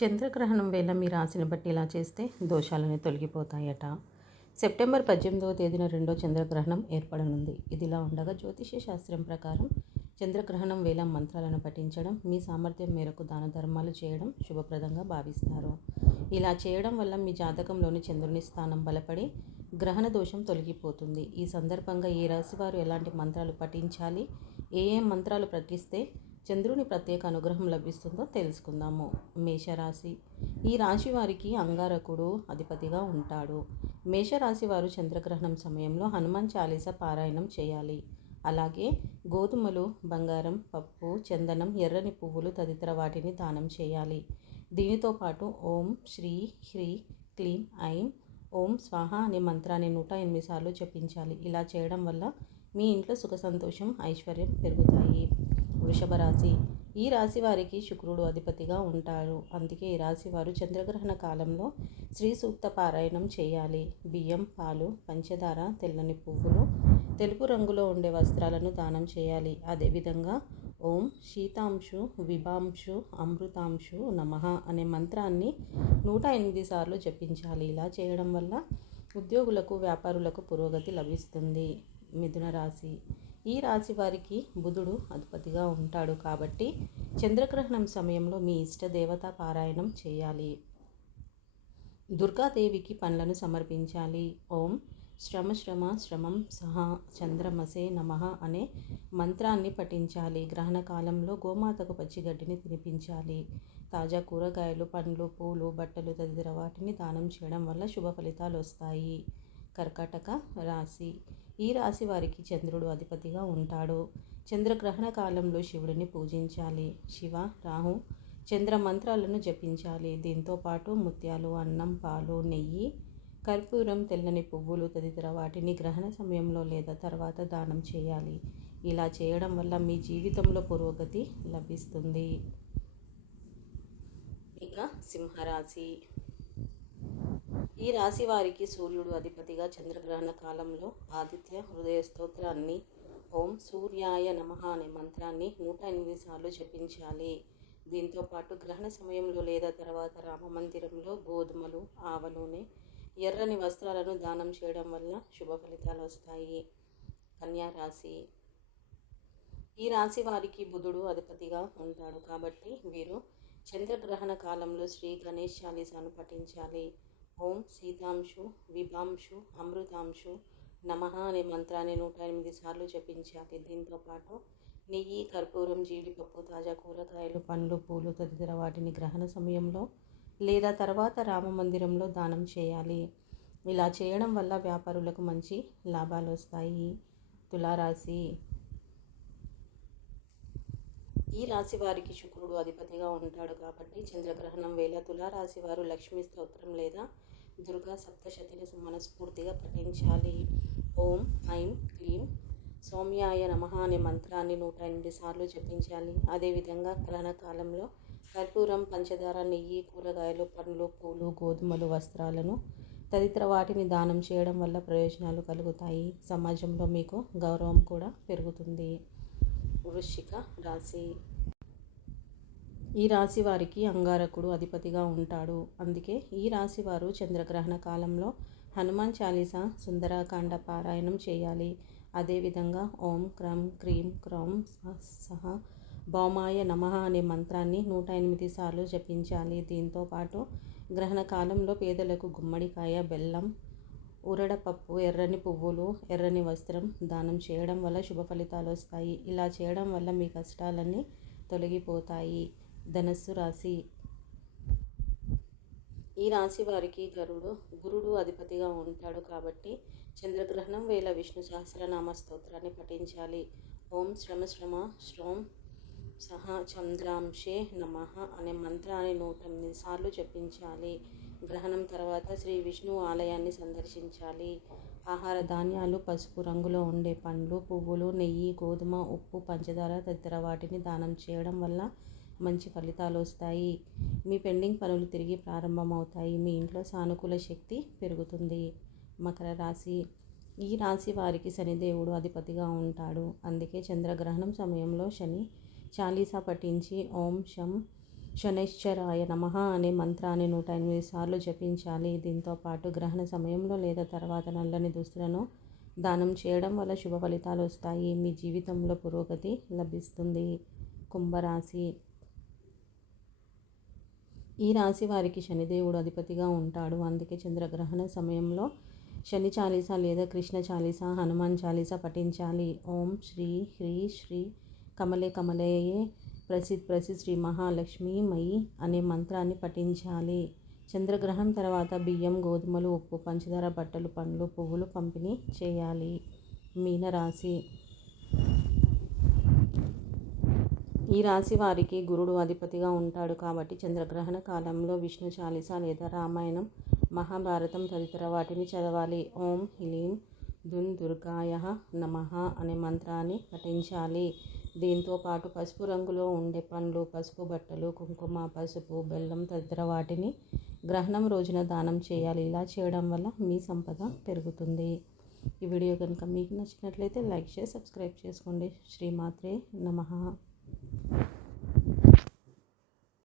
చంద్రగ్రహణం వేళ మీ రాశిని బట్టి ఇలా చేస్తే దోషాలని తొలగిపోతాయట. సెప్టెంబర్ 18వ తేదీన రెండో చంద్రగ్రహణం ఏర్పడనుంది. ఇదిలా ఉండగా జ్యోతిష్య శాస్త్రం ప్రకారం చంద్రగ్రహణం వేళ మంత్రాలను పఠించడం, మీ సామర్థ్యం మేరకు దాన ధర్మాలు చేయడం శుభప్రదంగా భావిస్తారు. ఇలా చేయడం వల్ల మీ జాతకంలోని చంద్రుని స్థానం బలపడి గ్రహణ దోషం తొలగిపోతుంది. ఈ సందర్భంగా ఏ రాశి వారు ఎలాంటి మంత్రాలు పఠించాలి, ఏ మంత్రాలు పఠిస్తే చంద్రుని ప్రత్యేక అనుగ్రహం లభిస్తుందో తెలుసుకుందాము. మేషరాశి. ఈ రాశి వారికి అంగారకుడు అధిపతిగా ఉంటాడు. మేషరాశి వారు చంద్రగ్రహణం సమయంలో హనుమాన్ చాలీస పారాయణం చేయాలి. అలాగే గోధుమలు, బంగారం, పప్పు, చందనం, ఎర్రని పువ్వులు తదితర వాటిని దానం చేయాలి. దీనితో పాటు ఓం శ్రీ హ్రీ క్లీం ఐం ఓం స్వాహ అనే మంత్రాన్ని 108 సార్లు జపించాలి. ఇలా చేయడం వల్ల మీ ఇంట్లో సుఖ సంతోషం, ఐశ్వర్యం పెరుగుతాయి. వృషభ రాశి. ఈ రాశి వారికి శుక్రుడు అధిపతిగా ఉంటాడు. అందుకే ఈ రాశి వారు చంద్రగ్రహణ కాలంలో శ్రీ సూక్త పారాయణం చేయాలి. బియ్యం, పాలు, పంచదార, తెల్లని పువ్వులు, తెలుపు రంగులో ఉండే వస్త్రాలను దానం చేయాలి. అదేవిధంగా ఓం శీతాంశు విభాంశు అమృతాంశు నమః అనే మంత్రాన్ని 108 సార్లు జపించాలి. ఇలా చేయడం వల్ల ఉద్యోగులకు, వ్యాపారులకు పురోగతి లభిస్తుంది. మిథున రాశి. ఈ రాశి వారికి బుధుడు అధిపతిగా ఉంటాడు కాబట్టి చంద్రగ్రహణం సమయంలో మీ ఇష్ట దేవత పారాయణం చేయాలి. దుర్గాదేవికి పండ్లను సమర్పించాలి. ఓం శ్రమం సహా చంద్రమసే నమః అనే మంత్రాన్ని పఠించాలి. గ్రహణ కాలంలో గోమాతకు పచ్చిగడ్డిని తినిపించాలి. తాజా కూరగాయలు, పండ్లు, పూలు, బట్టలు తదితర వాటిని దానం చేయడం వల్ల శుభ ఫలితాలు వస్తాయి. కర్కాటక రాశి. ఈ రాశి వారికి చంద్రుడు అధిపతిగా ఉంటాడు. చంద్రగ్రహణ కాలంలో శివుడిని పూజించాలి. శివ, రాహు, చంద్ర మంత్రాలను జపించాలి. దీంతో పాటు ముత్యాలు, అన్నం, పాలు, నెయ్యి, కర్పూరం, తెల్లని పువ్వులు తదితర వాటిని గ్రహణ సమయంలో లేదా తర్వాత దానం చేయాలి. ఇలా చేయడం వల్ల మీ జీవితంలో పురోగతి లభిస్తుంది. ఇక సింహరాశి. ఈ రాశి వారికి సూర్యుడు అధిపతిగా చంద్రగ్రహణ కాలంలో ఆదిత్య హృదయ స్తోత్రాన్ని ఓం సూర్యాయ నమః అనే మంత్రాన్ని 108 సార్లు జపించాలి. దీంతో పాటు గ్రహణ సమయంలో లేదా తర్వాత రామమందిరంలో గోధుమలు, ఆవ నూనె, ఎర్రని వస్త్రాలను దానం చేయడం వల్ల శుభ ఫలితాలు వస్తాయి. కన్యా రాశి. ఈ రాశి వారికి బుధుడు అధిపతిగా ఉంటాడు కాబట్టి వీరు చంద్రగ్రహణ కాలంలో శ్రీ గణేష్ చాలీసాను పఠించాలి. ఓం సీతాంశు విభాంశు అమృతాంశు నమః అనే మంత్రాన్ని 108 సార్లు జపించాలి. దీంతో పాటు నెయ్యి, కర్పూరం, జీడిపప్పు, తాజా కూరగాయలు, పండ్లు, పూలు తదితర వాటిని గ్రహణ సమయంలో లేదా తర్వాత రామమందిరంలో దానం చేయాలి. ఇలా చేయడం వల్ల వ్యాపారులకు మంచి లాభాలు వస్తాయి. తులారాశి. ఈ రాశి వారికి శుక్రుడు అధిపతిగా ఉంటాడు కాబట్టి చంద్రగ్రహణం వేళ తులారాశి వారు లక్ష్మీ స్తోత్రం లేదా దుర్గా సప్తశతిని మనస్ఫూర్తిగా పఠించాలి. ఓం ఐం క్లీం సౌమ్యాయ నమః అనే మంత్రాన్ని 108 సార్లు జపించాలి. అదేవిధంగా గ్రహణ కాలంలో కర్పూరం, పంచదార, నెయ్యి, కూరగాయలు, పండ్లు, పూలు, గోధుమలు, వస్త్రాలను తదితర వాటిని దానం చేయడం వల్ల ప్రయోజనాలు కలుగుతాయి. సమాజంలో మీకు గౌరవం కూడా పెరుగుతుంది. వృశ్చిక రాశి. ఈ రాశి వారికి అంగారకుడు అధిపతిగా ఉంటాడు. అందుకే ఈ రాశి వారు చంద్రగ్రహణ కాలంలో హనుమాన్ చాలీస, సుందరకాండ పారాయణం చేయాలి. అదేవిధంగా ఓం క్రం క్రీం క్రౌం సహ భౌమాయ నమః అనే మంత్రాన్ని 108 సార్లు జపించాలి. దీంతో పాటు గ్రహణ కాలంలో పేదలకు గుమ్మడికాయ, బెల్లం, ఉరడపప్పు, ఎర్రని పువ్వులు, ఎర్రని వస్త్రం దానం చేయడం వల్ల శుభ ఫలితాలు వస్తాయి. ఇలా చేయడం వల్ల మీ కష్టాలన్నీ తొలగిపోతాయి. ధనస్సు రాశి. ఈ రాశి వారికి గురుడు అధిపతిగా ఉంటాడు కాబట్టి చంద్రగ్రహణం వేళ విష్ణు సహస్రనామ స్తోత్రాన్ని పఠించాలి. ఓం శ్రమ శ్రోం సహ చంద్రాంశే నమః అనే మంత్రాన్ని 108 సార్లు జపించాలి. గ్రహణం తర్వాత శ్రీ విష్ణు ఆలయాన్ని సందర్శించాలి. ఆహార ధాన్యాలు, పసుపు రంగులో ఉండే పండ్లు, పువ్వులు, నెయ్యి, గోధుమ, ఉప్పు, పంచదార తదితర వాటిని దానం చేయడం వల్ల మంచి ఫలితాలు వస్తాయి. మీ పెండింగ్ పనులు తిరిగి ప్రారంభమవుతాయి. మీ ఇంట్లో సానుకూల శక్తి పెరుగుతుంది. మకర రాశి. ఈ రాశి వారికి శనిదేవుడు అధిపతిగా ఉంటాడు. అందుకే చంద్రగ్రహణం సమయంలో శని చాలీసా పఠించి ఓం శం శనైశ్చరాయ నమః అనే మంత్రాన్ని 108 సార్లు జపించాలి. దీంతో పాటు గ్రహణ సమయంలో లేదా తర్వాత నల్లని దుస్తులను దానం చేయడం వల్ల శుభ ఫలితాలు వస్తాయి. మీ జీవితంలో పురోగతి లభిస్తుంది. కుంభరాశి. ఈ రాశి వారికి శనిదేవుడు అధిపతిగా ఉంటాడు. అందుకే చంద్రగ్రహణ సమయంలో శని చాలీసా లేదా కృష్ణ చాలీసా, హనుమాన్ చాలీసా పఠించాలి. ఓం శ్రీ హ్రీ శ్రీ కమలే కమలయే ప్రసిద్ ప్రసిద్ శ్రీ మహాలక్ష్మి మయి అనే మంత్రాన్ని పఠించాలి. చంద్రగ్రహణం తర్వాత బియ్యం, గోధుమలు, ఉప్పు, పంచదార, బట్టలు, పండ్లు, పువ్వులు పంపిణీ చేయాలి. మీనరాశి. ఈ రాశి వారికి గురుడు అధిపతిగా ఉంటాడు కాబట్టి చంద్రగ్రహణ కాలంలో విష్ణు చాలీసా లేదా రామాయణం, మహాభారతం తదితర వాటిని చదవాలి. ఓం హ్లీం దున్ దుర్గాయ నమః అనే మంత్రాన్ని పఠించాలి. దీంతో పాటు పసుపు రంగులో ఉండే పండ్లు, పసుపు బట్టలు, కుంకుమ, పసుపు, బెల్లం తదితర వాటిని గ్రహణం రోజున దానం చేయాలి. ఇలా చేయడం వల్ల మీ సంపద పెరుగుతుంది. ఈ వీడియో కనుక మీకు నచ్చినట్లయితే లైక్ చేసి సబ్స్క్రైబ్ చేసుకోండి. శ్రీమాత్రే నమః.